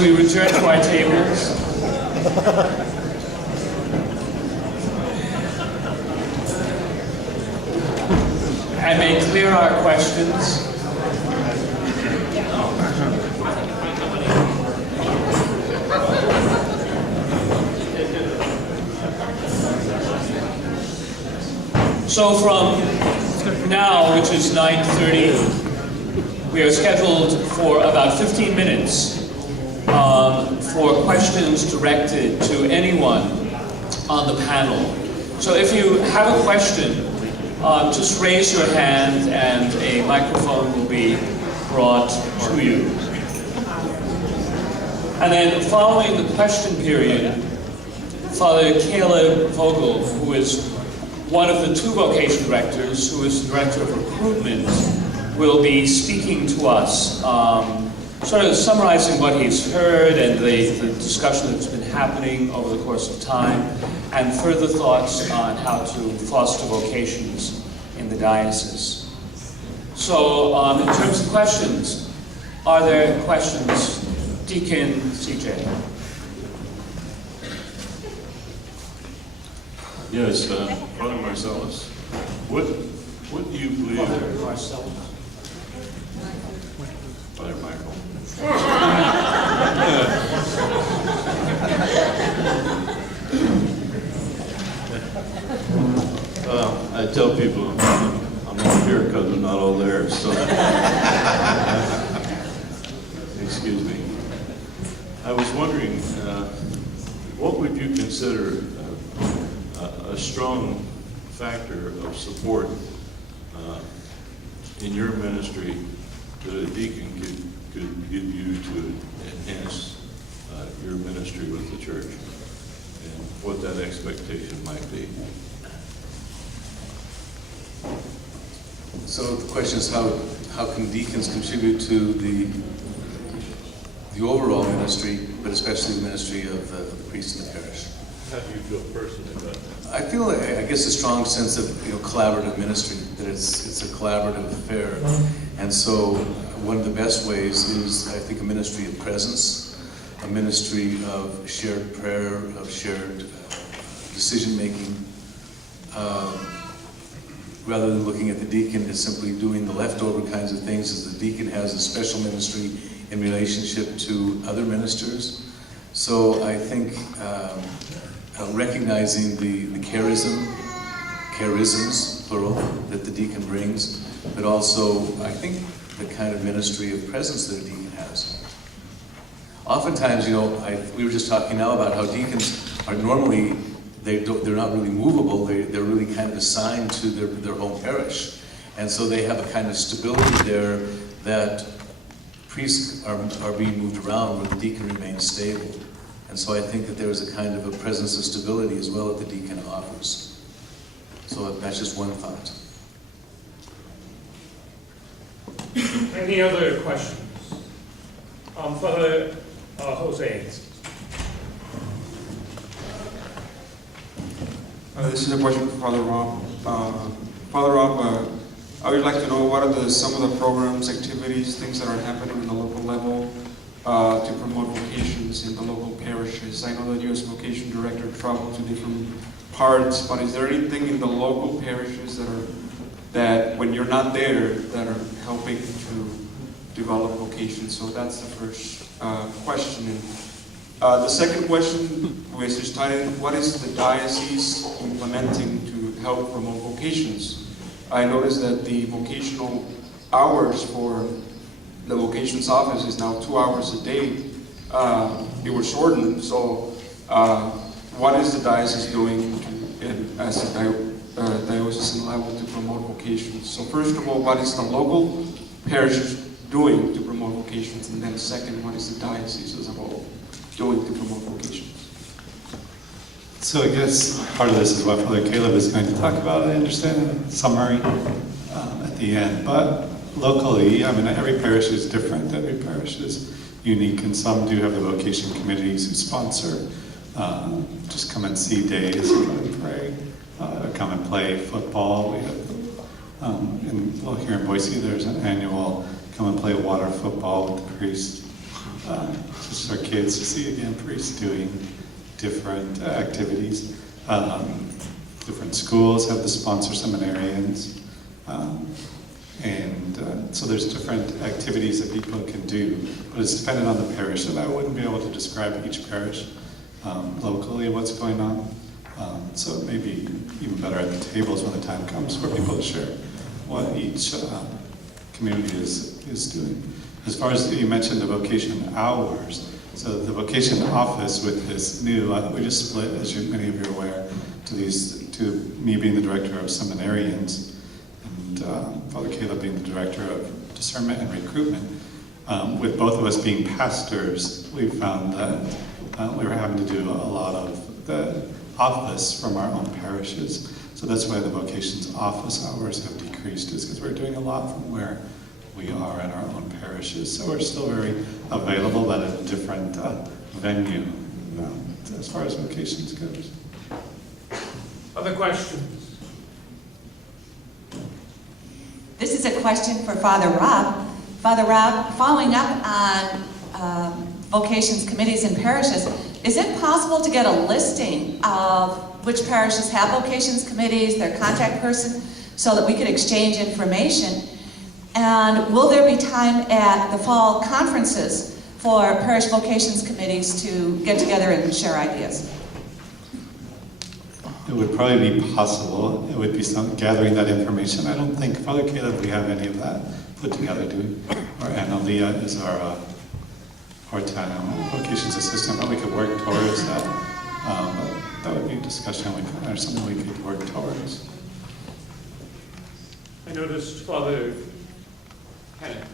We return to our tables. And may clear our questions. So from now, which is 9:30, we are scheduled for about 15 minutes for questions directed to anyone on the panel. So if you have a question, just raise your hand and a microphone will be brought to you. And then following the question period, Father Caleb Vogel, who is one of the two vocation directors, who is the director of recruitment, will be speaking to us, sort of summarizing what he's heard and the discussion that's been happening over the course of time, and further thoughts on how to foster vocations in the diocese. So, in terms of questions, are there questions? Deacon CJ. Yes, Father Marcellus, what do you believe? Father Marcellus. Father Michael. I tell people I'm all here because I'm not all there, so excuse me. I was wondering, what would you consider a strong factor of support in your ministry that a deacon could give you to enhance your ministry with the church, and what that expectation might be? So the question is, how can deacons contribute to the overall ministry, but especially the ministry of the priest in the parish? How do you feel personally about that? I feel, I guess, a strong sense of collaborative ministry, that it's a collaborative affair. And so one of the best ways is, I think, a ministry of presence, a ministry of shared prayer, of shared decision-making, rather than looking at the deacon as simply doing the leftover kinds of things, as the deacon has a special ministry in relationship to other ministers. So I think recognizing the charisms, plural, that the deacon brings, but also, I think, the kind of ministry of presence that a deacon has. Oftentimes, we were just talking now about how deacons are normally, they're not really movable, they're really kind of assigned to their home parish. And so they have a kind of stability there that priests are being moved around where the deacon remains stable. And so I think that there is a kind of a presence of stability as well that the deacon offers. So that's just one thought. Any other questions? Father Jose. This is a question for Father Rob. Father Rob, I would like to know what are some of the programs, activities, things that are happening in the local level to promote vocations in the local parishes. I know that you as vocation director travel to different parts, but is there anything in the local parishes that when you're not there, that are helping to develop vocations? So that's the first question. And, the second question was just titled, what is the diocese implementing to help promote vocations? I noticed that the vocational hours for the vocations office is now 2 hours a day. It was shortened, so what is the diocese doing as a diocesan level to promote vocations? So first of all, what is the local parish doing to promote vocations? And then second, what is the diocese as a whole doing to promote vocations? So I guess part of this is what Father Caleb is going to talk about, I understand, in summary at the end. But locally, I mean, every parish is different, every parish is unique, and some do have the vocation committees who sponsor just come and see days, come and pray, come and play football. We have, here in Boise, there's an annual come and play water football with the priest just for kids to see again priests doing different activities. Different schools have to sponsor seminarians, so there's different activities that people can do, but it's dependent on the parish, and I wouldn't be able to describe each parish locally what's going on. So it may be even better at the tables when the time comes for people to share what each community is doing. As far as you mentioned the vocation hours, so the vocation office with this new, we just split, as many of you are aware, to me being the director of seminarians and Father Caleb being the director of discernment and recruitment. With both of us being pastors, we found that we were having to do a lot of the office from our own parishes. So that's why the vocations office hours have decreased, is because we're doing a lot from where we are in our own parishes. So we're still very available, but at a different venue as far as vocations goes. Other questions? This is a question for Father Rob. Father Rob, following up on vocations committees and parishes, is it possible to get a listing of which parishes have vocations committees, their contact person, so that we could exchange information? And will there be time at the fall conferences for parish vocations committees to get together and share ideas? It would probably be possible. It would be gathering that information. I don't think, Father Caleb, we have any of that put together, do we? Or Anna Leah is our part-time vocations assistant, but we could work towards that. But that would be a discussion or something we could work towards. I noticed Father Hannah.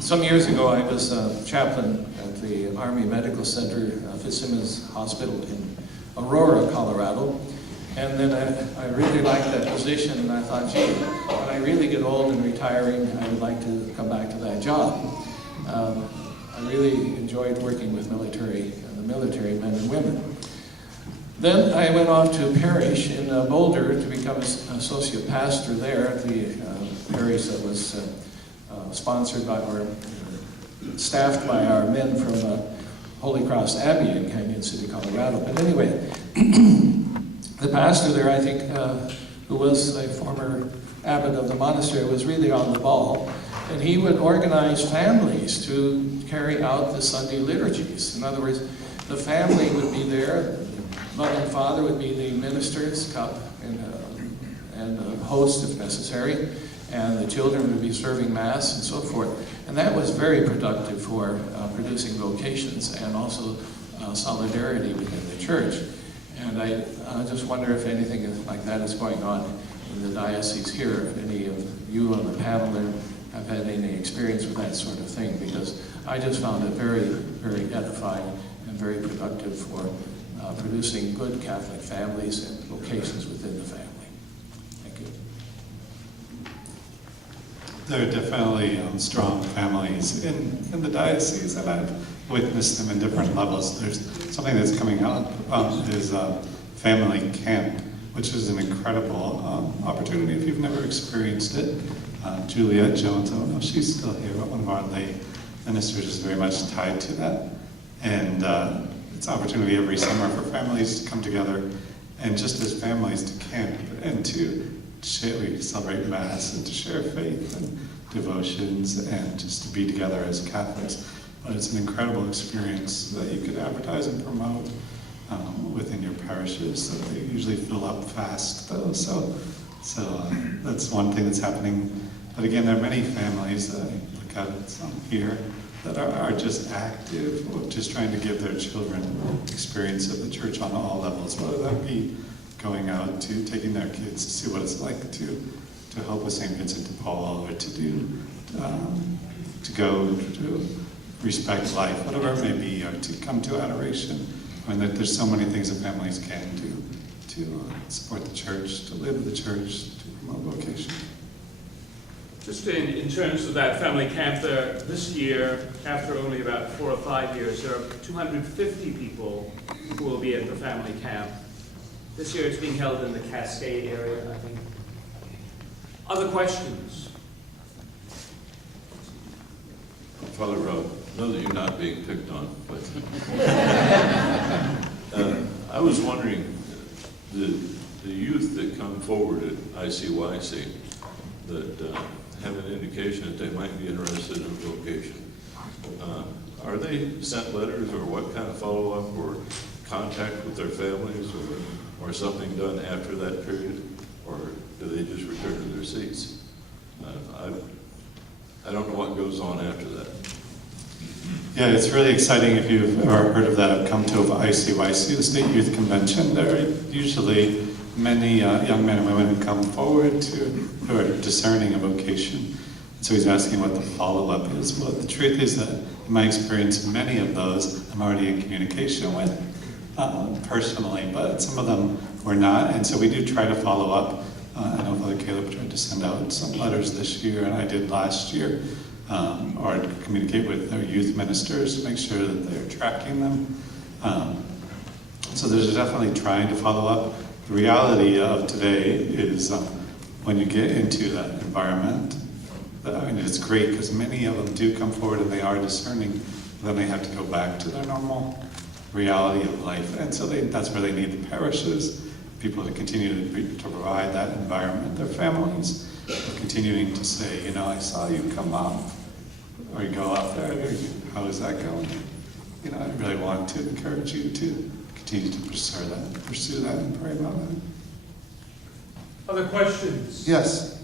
Some years ago, I was a chaplain at the Army Medical Center, Fitzsimmons Hospital in Aurora, Colorado. And then I really liked that position, and I thought, gee, when I really get old and retiring, I would like to come back to that job. I really enjoyed working with the military men and women. Then I went on to a parish in Boulder to become an associate pastor there at the parish that was sponsored by or staffed by our men from Holy Cross Abbey in Canyon City, Colorado. But anyway, the pastor there, I think, who was a former abbot of the monastery, was really on the ball. And he would organize families to carry out the Sunday liturgies. In other words, the family would be there, mother and father would be the ministers, and a host if necessary, and the children would be serving Mass and so forth. And that was very productive for producing vocations and also solidarity within the church. And I just wonder if anything like that is going on in the diocese here, if any of you on the panel there have had any experience with that sort of thing, because I just found it very, very edifying and very productive for producing good Catholic families and vocations within the family. Thank you. There are definitely strong families in the diocese, and I've witnessed them in different levels. There's something that's coming out is family camp, which is an incredible opportunity if you've never experienced it. Juliet Jones, I don't know if she's still here, but one of our lay ministers is very much tied to that. And it's an opportunity every summer for families to come together and just as families to camp and to share, we celebrate Mass and to share faith and devotions and just to be together as Catholics. But it's an incredible experience that you could advertise and promote within your parishes. So they usually fill up fast though, so that's one thing that's happening. But again, there are many families that I look at some here that are just active, or just trying to give their children experience of the church on all levels, whether that be going out to taking their kids to see what it's like to help with St. Vincent de Paul, or to go to respect life, whatever it may be, or to come to adoration. I mean, there's so many things that families can do to support the church, to live the church, to promote vocation. Just in terms of that family camp there, this year, after only about 4 or 5 years, there are 250 people who will be at the family camp. This year it's being held in the Cascade area, I think. Other questions? Father Rob, know that you're not being picked on, but I was wondering, the youth that come forward at ICYC that have an indication that they might be interested in vocation, are they sent letters or what kind of follow-up or contact with their families or something done after that period, or do they just return to their seats? I don't know what goes on after that. Yeah, it's really exciting if you've ever heard of that. Come to ICYC, the State Youth Convention. There are usually many young men and women who come forward who are discerning a vocation. So he's asking what the follow-up is. Well, the truth is that in my experience, many of those I'm already in communication with personally, but some of them we're not. And so we do try to follow up. I know Father Caleb tried to send out some letters this year, and I did last year, or communicate with their youth ministers to make sure that they're tracking them. So there's definitely trying to follow up. The reality of today is when you get into that environment, and it's great because many of them do come forward and they are discerning, then they have to go back to their normal reality of life. And so that's where they need the parishes, people to continue to provide that environment, their families, continuing to say, you know, I saw you come up, or you go up there, how is that going? You know, I really want to encourage you to continue to pursue that and pray about that. Other questions? Yes.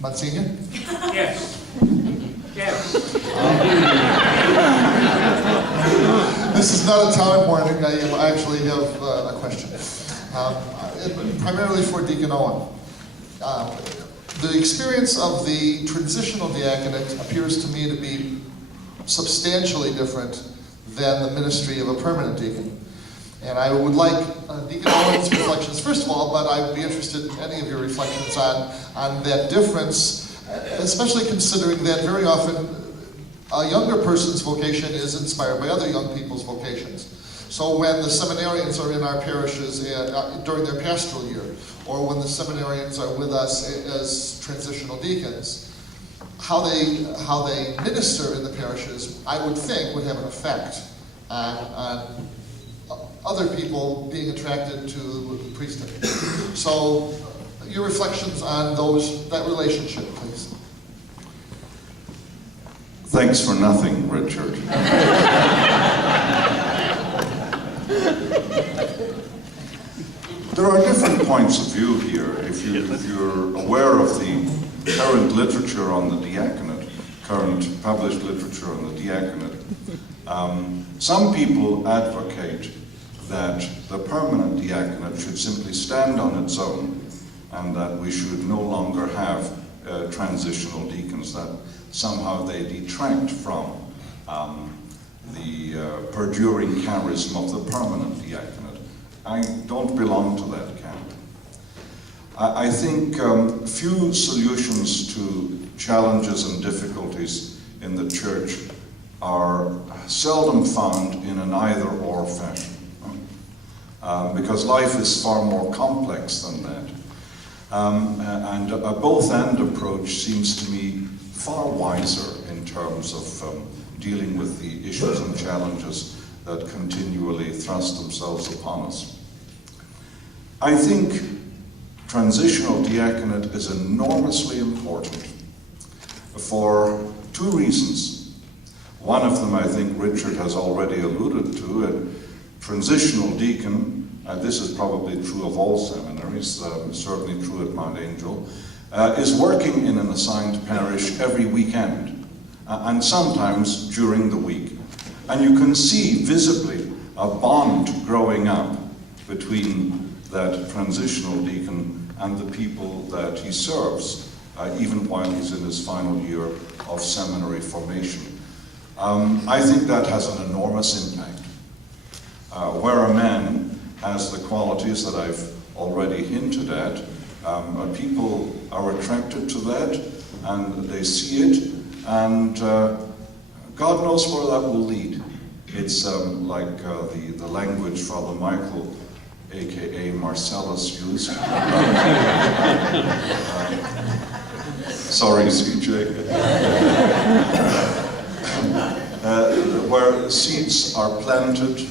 Monsignor? Yes. Yes. This is not a town morning. I actually have a question. Primarily for Deacon Owen. The experience of the transitional diaconate appears to me to be substantially different than the ministry of a permanent deacon. And I would like Deacon Owen's reflections, first of all, but I'd be interested in any of your reflections on that difference, especially considering that very often a younger person's vocation is inspired by other young people's vocations. So when the seminarians are in our parishes during their pastoral year, or when the seminarians are with us as transitional deacons, how they minister in the parishes, I would think, would have an effect on other people being attracted to the priesthood. So your reflections on that relationship, please. Thanks for nothing, Richard. There are different points of view here. If you're aware of the current literature on the diaconate, current published literature on the diaconate, some people advocate that the permanent diaconate should simply stand on its own and that we should no longer have transitional deacons, that somehow they detract from the perduring charism of the permanent diaconate. I don't belong to that camp. I think few solutions to challenges and difficulties in the church are seldom found in an either-or fashion. Because life is far more complex than that. And a both-and approach seems to me far wiser in terms of dealing with the issues and challenges that continually thrust themselves upon us. I think transitional diaconate is enormously important for two reasons. One of them, I think, Richard has already alluded to. A transitional deacon, this is probably true of all seminaries, certainly true at Mount Angel, is working in an assigned parish every weekend, and sometimes during the week. And you can see visibly a bond growing up between that transitional deacon and the people that he serves, even while he's in his final year of seminary formation. I think that has an enormous impact. Where a man has the qualities that I've already hinted at, people are attracted to that, and they see it, and God knows where that will lead. It's like the language Father Michael aka Marcellus, used. Sorry, CJ. Where seeds are planted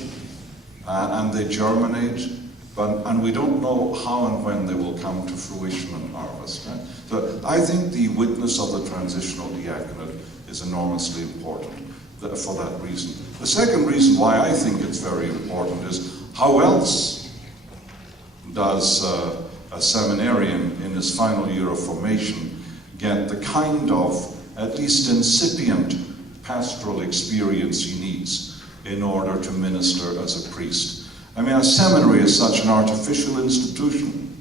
and they germinate, and we don't know how and when they will come to fruition and harvest. So I think the witness of the transitional diaconate is enormously important for that reason. The second reason why I think it's very important is how else does a seminarian in his final year of formation get the kind of, at least incipient, pastoral experience he needs in order to minister as a priest. I mean, a seminary is such an artificial institution.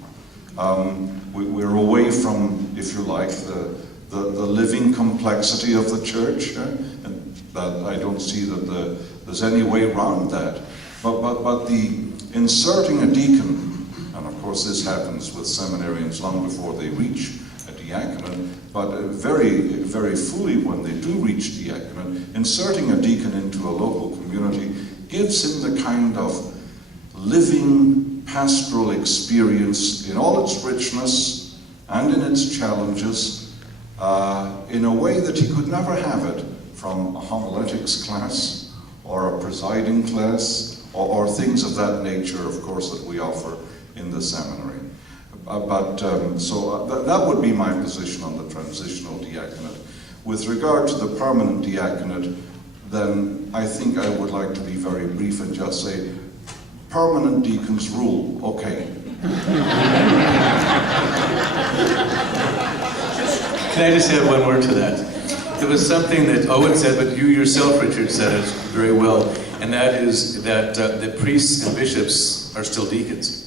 We're away from, if you like, the living complexity of the church, and that I don't see that there's any way around that. But the inserting a deacon, and of course this happens with seminarians long before they reach a diaconate, but very, very fully when they do reach diaconate, inserting a deacon into a local community gives him the kind of living pastoral experience in all its richness and in its challenges, in a way that he could never have it from a homiletics class or a presiding class or things of that nature, of course, that we offer in the seminary. So that would be my position on the transitional diaconate. With regard to the permanent diaconate, then I think I would like to be very brief and just say, permanent deacons rule, okay. Can I just add one word to that? There was something that Owen said, but you yourself, Richard, said it very well, and that is that the priests and bishops are still deacons.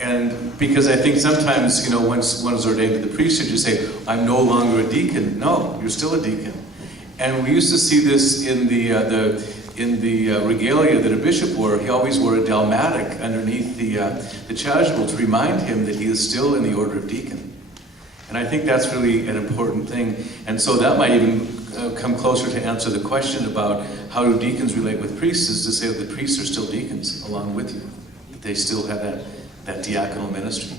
And because I think sometimes, once one is ordained to the priesthood, you say, I'm no longer a deacon. No, you're still a deacon. And we used to see this in the regalia that a bishop wore. He always wore a dalmatic underneath the chasuble to remind him that he is still in the order of deacon. And I think that's really an important thing. And so that might even come closer to answer the question about how do deacons relate with priests, is to say that the priests are still deacons along with you. That they still have that diaconal ministry.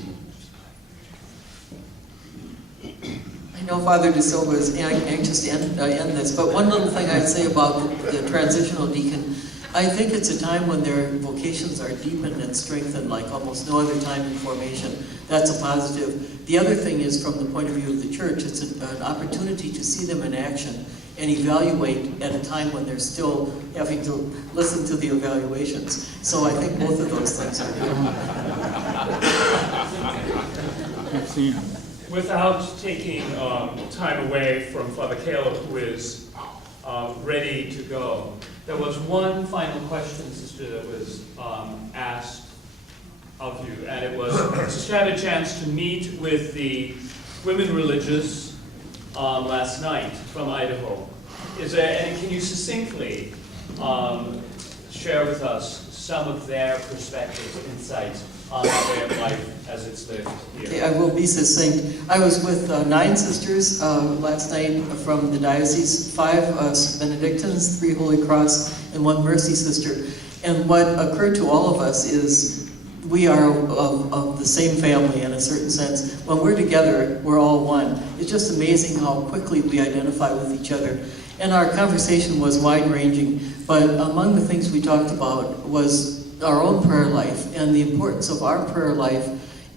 I know Father De Silva is anxious to end this, but one little thing I'd say about the transitional deacon, I think it's a time when their vocations are deepened and strengthened like almost no other time in formation. That's a positive. The other thing is, from the point of view of the church, it's an opportunity to see them in action and evaluate at a time when they're still having to listen to the evaluations. So I think both of those things are good. Without taking time away from Father Caleb, who is ready to go, there was one final question, Sister, that was asked of you, and it was, Sister had a chance to meet with the women religious last night from Idaho. Can you succinctly share with us some of their perspectives, insights on the way of life as it's lived here? Okay, I will be succinct. I was with 9 sisters last night from the Diocese, 5 Benedictines, 3 Holy Cross, and 1 Mercy sister. And what occurred to all of us is we are of the same family in a certain sense. When we're together, we're all one. It's just amazing how quickly we identify with each other. And our conversation was wide-ranging, but among the things we talked about was our own prayer life and the importance of our prayer life,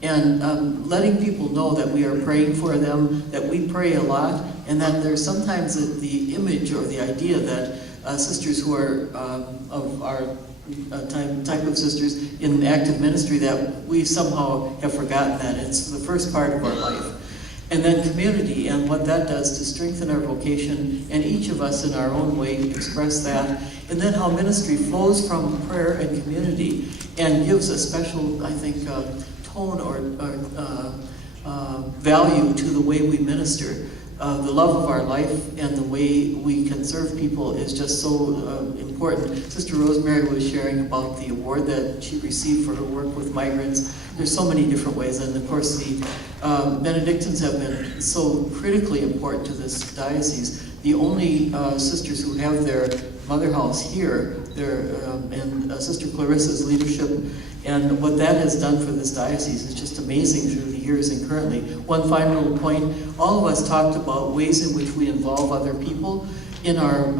and letting people know that we are praying for them, that we pray a lot, and that there's sometimes the image or the idea that sisters who are of our type of sisters in active ministry, that we somehow have forgotten that. It's the first part of our life. And then community, and what that does to strengthen our vocation, and each of us in our own way express that. And then how ministry flows from prayer and community and gives a special, I think, tone or value to the way we minister. The love of our life and the way we can serve people is just so important. Sister Rosemary was sharing about the award that she received for her work with migrants. There's so many different ways, and of course the Benedictines have been so critically important to this diocese. The only sisters who have their mother house here, and Sister Clarissa's leadership And what that has done for this diocese is just amazing through the years and currently. One final point, all of us talked about ways in which we involve other people in our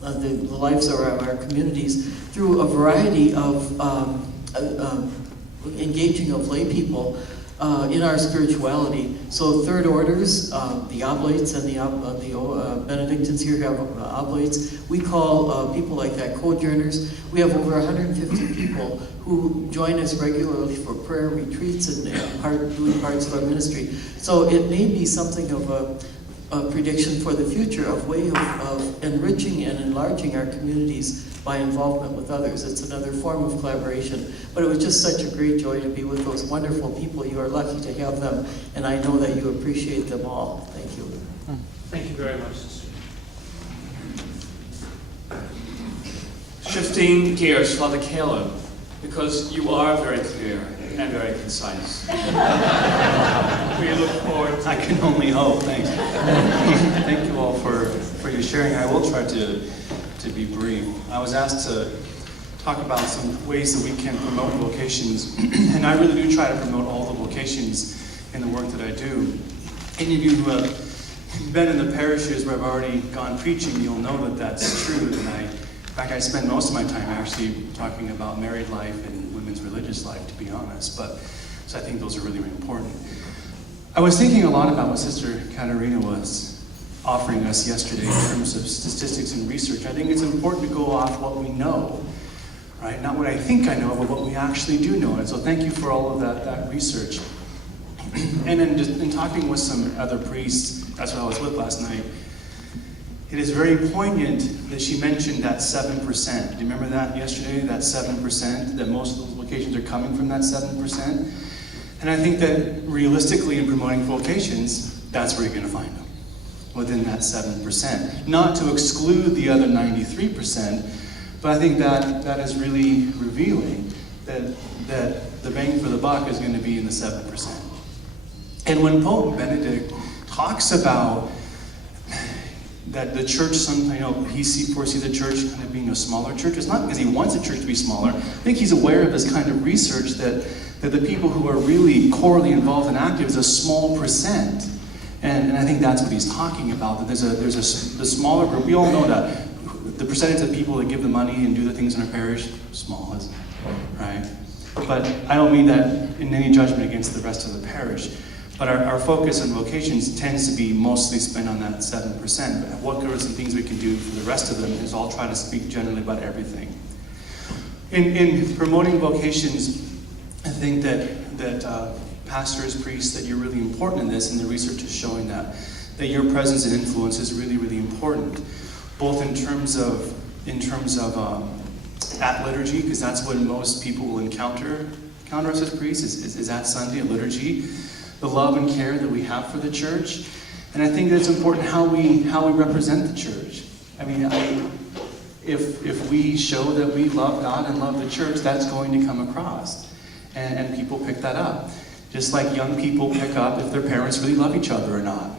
the lives of our communities through a variety of engaging of lay people in our spirituality. So third orders, the oblates and the Benedictines here have oblates. We call people like that co-journers. We have over 150 people who join us regularly for prayer retreats and doing parts of our ministry. So it may be something of a prediction for the future of way of enriching and enlarging our communities by involvement with others. It's another form of collaboration. But it was just such a great joy to be with those wonderful people. You are lucky to have them, and I know that you appreciate them all. Thank you. Thank you very much, Sister. Shifting gears, Father Caleb, because you are very clear and very concise. We look forward to I can only hope. Thanks. Thank you all for your sharing. I will try to be brief. I was asked to talk about some ways that we can promote vocations, and I really do try to promote all the vocations in the work that I do. Any of you who have been in the parishes where I've already gone preaching, you'll know that that's true. And in fact, I spend most of my time actually talking about married life and women's religious life, to be honest. So I think those are really, really important. I was thinking a lot about what Sister Katarina was offering us yesterday in terms of statistics and research. I think it's important to go off what we know, right? Not what I think I know, but what we actually do know. And so thank you for all of that research. And then just in talking with some other priests, that's what I was with last night, it is very poignant that she mentioned that 7%. Do you remember that yesterday, that 7%, that most of those vocations are coming from that 7%? And I think that realistically in promoting vocations, that's where you're going to find them, within that 7%. Not to exclude the other 93%, but I think that is really revealing that the bang for the buck is going to be in the 7%. And when Pope Benedict talks about that the church, he foresees the church kind of being a smaller church, it's not because he wants the church to be smaller. I think he's aware of this kind of research that the people who are really corely involved and active is a small percent. And I think that's what he's talking about, that there's the smaller group. We all know that the percentage of people that give the money and do the things in our parish, small, isn't it? Right? But I don't mean that in any judgment against the rest of the parish. But our focus on vocations tends to be mostly spent on that 7%. What are some things we can do for the rest of them is I'll try to speak generally about everything. In promoting vocations, I think that pastors, priests, that you're really important in this, and the research is showing that your presence and influence is really, really important, both in terms of at liturgy, because that's when most people will encounter us as priests, is at Sunday, at liturgy, the love and care that we have for the church, and I think that it's important how we represent the church. I mean, if we show that we love God and love the church, that's going to come across, and people pick that up. Just like young people pick up if their parents really love each other or not.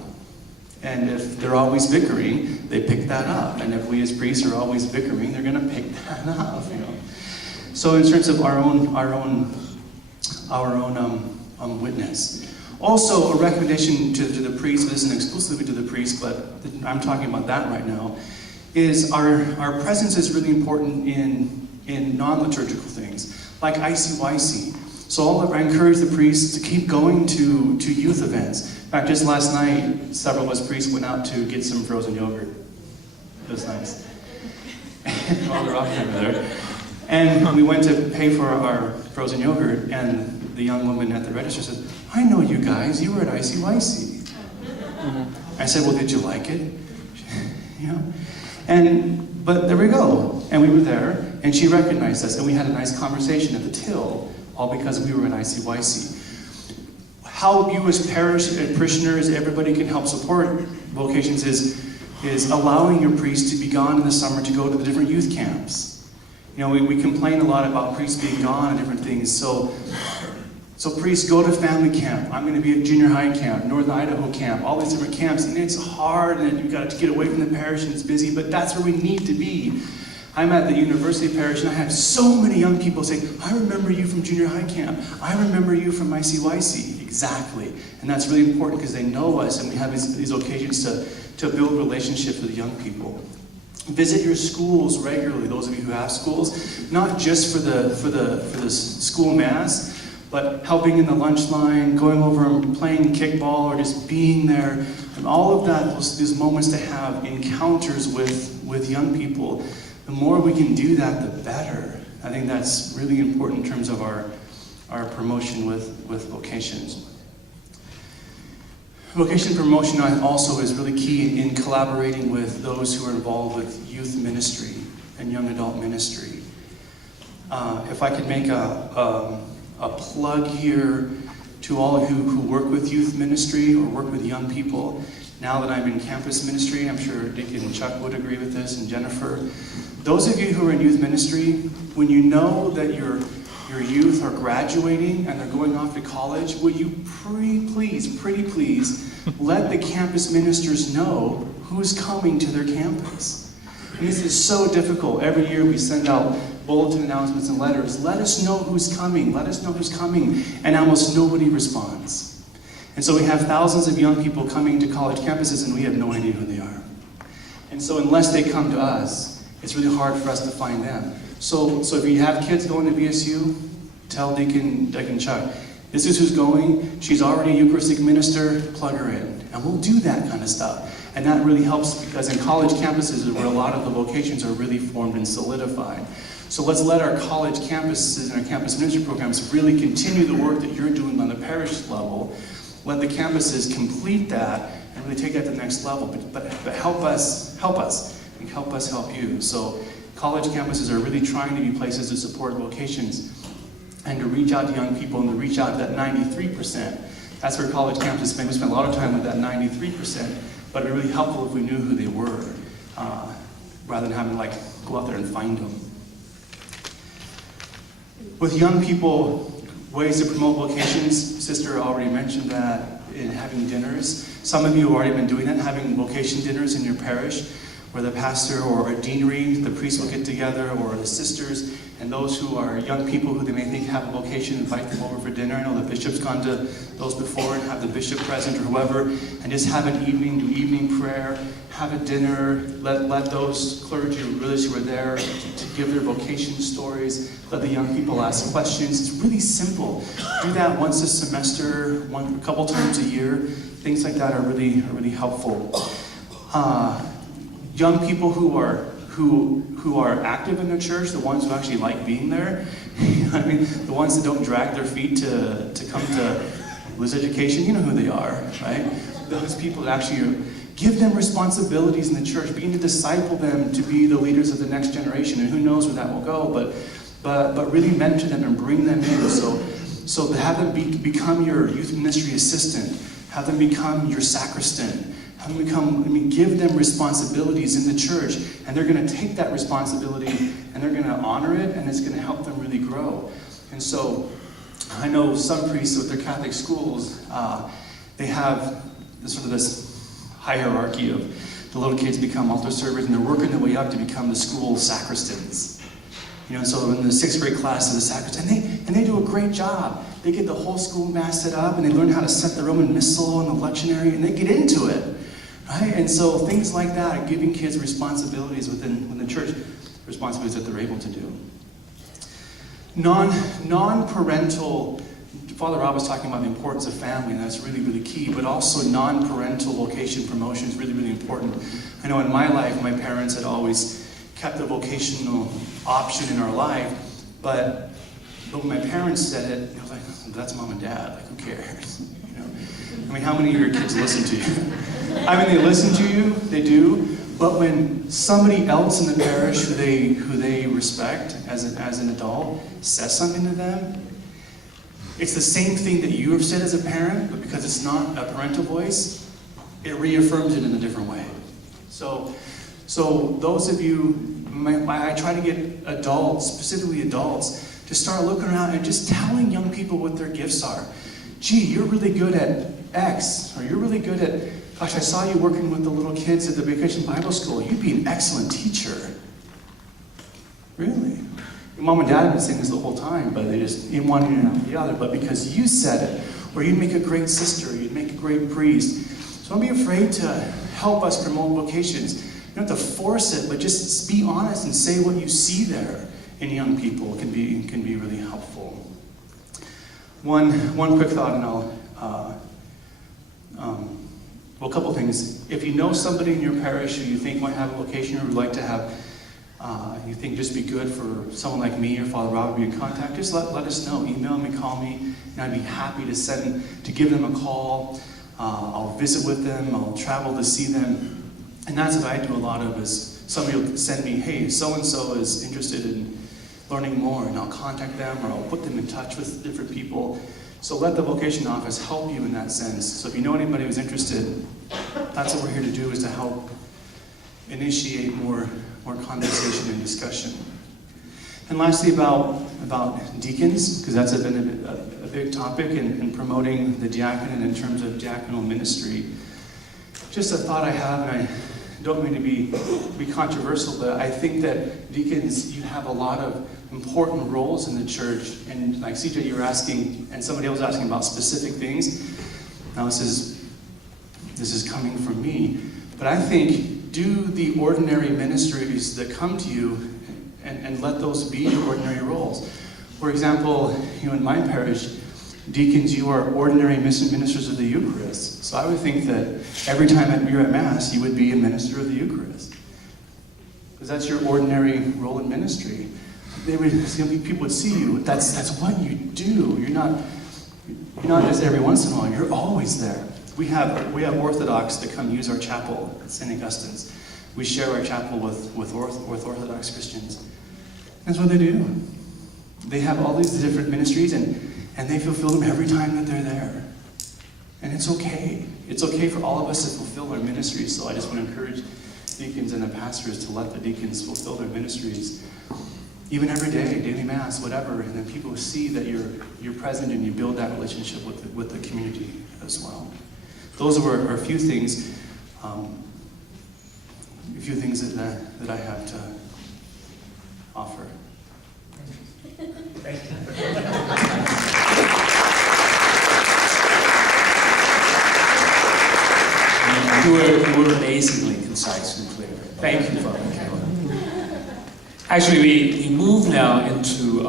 And if they're always bickering, they pick that up. And if we as priests are always bickering, they're going to pick that up. So in terms of our own witness. Also, a recommendation to the priest, this isn't exclusively to the priest, but I'm talking about that right now, is our presence is really important in non-liturgical things, like ICYC. So I encourage the priests to keep going to youth events. In fact, just last night, several of us priests went out to get some frozen yogurt. It was nice. While they're up there. And we went to pay for our frozen yogurt, and the young woman at the register said, "I know you guys, you were at ICYC." I said, "Well, did you like it?" But there we go. And we were there, and she recognized us, and we had a nice conversation at the till, all because we were at ICYC. How you as parish and parishioners, everybody can help support vocations is allowing your priest to be gone in the summer to go to the different youth camps. We complain a lot about priests being gone and different things, so priests, go to family camp. I'm going to be at junior high camp, Northern Idaho camp, all these different camps, and it's hard, and you've got to get away from the parish, and it's busy, but that's where we need to be. I'm at the University Parish and I have so many young people say, I remember you from junior high camp. I remember you from ICYC. Exactly. And that's really important because they know us and we have these occasions to build relationships with young people. Visit your schools regularly, those of you who have schools, not just for the school mass, but helping in the lunch line, going over and playing kickball, or just being there, and all of that, those moments to have encounters with young people. The more we can do that, the better. I think that's really important in terms of our promotion with vocations. Vocation promotion also is really key in collaborating with those who are involved with youth ministry and young adult ministry. If I could make a plug here to all of you who work with youth ministry or work with young people. Now that I'm in campus ministry, I'm sure Deacon Chuck would agree with this, and Jennifer. Those of you who are in youth ministry, when you know that your youth are graduating and they're going off to college, will you pretty please let the campus ministers know who's coming to their campus? And this is so difficult. Every year we send out bulletin announcements and letters. Let us know who's coming. Let us know who's coming. And almost nobody responds. And so we have thousands of young people coming to college campuses and we have no idea who they are. And so unless they come to us, it's really hard for us to find them. So if you have kids going to VSU, tell Deacon Chuck, this is who's going. She's already a Eucharistic minister. Plug her in. And we'll do that kind of stuff. And that really helps because in college campuses is where a lot of the vocations are really formed and solidified. So let's let our college campuses and our campus ministry programs really continue the work that you're doing on the parish level. Let the campuses complete that and really take that to the next level. But help us, and help us help you. So college campuses are really trying to be places to support vocations and to reach out to young people and to reach out to that 93%. That's where college campuses spend. We spend a lot of time with that 93%, but it'd be really helpful if we knew who they were, rather than having to go out there and find them. With young people, ways to promote vocations, Sister already mentioned that in having dinners. Some of you have already been doing that, having vocation dinners in your parish, where the pastor or a deanery, the priest will get together, or the sisters, and those who are young people who they may think have a vocation, invite them over for dinner. I know the bishop's gone to those before and have the bishop present or whoever, and just have an evening, do evening prayer, have a dinner, let those clergy or religious who are there to give their vocation stories, let the young people ask questions. It's really simple. Do that once a semester, a couple times a year. Things like that are really helpful. Young people who are active in the church, the ones who actually like being there, the ones that don't drag their feet to come to Liz Education, you know who they are, right? Those people that actually give them responsibilities in the church, begin to disciple them to be the leaders of the next generation, and who knows where that will go, but really mentor them and bring them in. So to have them become your youth ministry assistant, have them become your sacristan, have them give them responsibilities in the church, and they're going to take that responsibility and they're going to honor it, and it's going to help them really grow. And so I know some priests with their Catholic schools, they have this hierarchy of the little kids become altar servers, and they're working their way up to become the school sacristans. So in the 6th grade class of the sacristan, and they do a great job. They get the whole school massed up, and they learn how to set the Roman Missal and the lectionary, and they get into it, right? And so things like that, giving kids responsibilities within the church, responsibilities that they're able to do. Non-parental, Father Rob was talking about the importance of family, and that's really key, but also non-parental vocation promotion is really important. I know in my life, my parents had always kept the vocational option in our life, but when my parents said it, I was like, that's mom and dad, who cares? How many of your kids listen to you? They listen to you, they do, but when somebody else in the parish who they respect as an adult says something to them, it's the same thing that you have said as a parent, but because it's not a parental voice, it reaffirms it in a different way. So those of you, I try to get adults, specifically adults, to start looking around and just telling young people what their gifts are. Gee, you're really good at X, or you're really good at, gosh, I saw you working with the little kids at the Vacation Bible School. You'd be an excellent teacher. Really? Your mom and dad have been saying this the whole time, but they just didn't want it out the other. But because you said it, or you'd make a great sister, you'd make a great priest. So don't be afraid to help us promote vocations. You don't have to force it, but just be honest and say what you see there in young people can be really helpful. One quick thought, and well, a couple things. If you know somebody in your parish who you think might have a vocation or would like to have, you think just be good for someone like me or Father Rob to be in contact, just let us know. Email me, call me, and I'd be happy to give them a call. I'll visit with them, I'll travel to see them. And that's what I do a lot of, is somebody will send me, hey, so-and-so is interested in learning more, and I'll contact them, or I'll put them in touch with different people. So let the vocation office help you in that sense. So if you know anybody who's interested, that's what we're here to do, is to help initiate more conversation and discussion. And lastly, about deacons, because that's been a big topic in promoting the diaconate in terms of diaconal ministry. Just a thought I have, and I don't mean to be controversial, but I think that deacons, you have a lot of important roles in the church. And like CJ, you were asking, and somebody else was asking about specific things. Now this is coming from me, but I think do the ordinary ministries that come to you and let those be your ordinary roles. For example, in my parish, deacons, you are ordinary ministers of the Eucharist. So I would think that every time you're at Mass, you would be a minister of the Eucharist. Because that's your ordinary role in ministry. People would see you. That's what you do. You're not just every once in a while. You're always there. We have Orthodox that come use our chapel at St. Augustine's. We share our chapel with Orthodox Christians. That's what they do. They have all these different ministries, and they fulfill them every time that they're there. And it's okay. It's okay for all of us to fulfill our ministries. So I just want to encourage deacons and the pastors to let the deacons fulfill their ministries, even every day, daily Mass, whatever. And then people see that you're present and you build that relationship with the community as well. Those are a few things. That I have to offer. Thank you. You were amazingly concise and clear. Thank you, Father Caleb. Actually, we move now into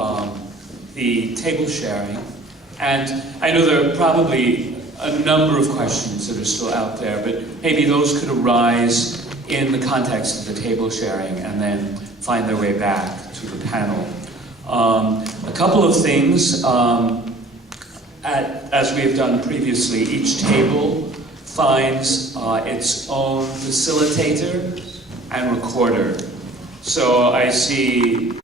the table sharing, and I know there are probably a number of questions that are still out there, but maybe those could arise in the context of the table sharing and then find their way back to the panel. A couple of things, as we have done previously, each table finds its own facilitator and recorder. So I see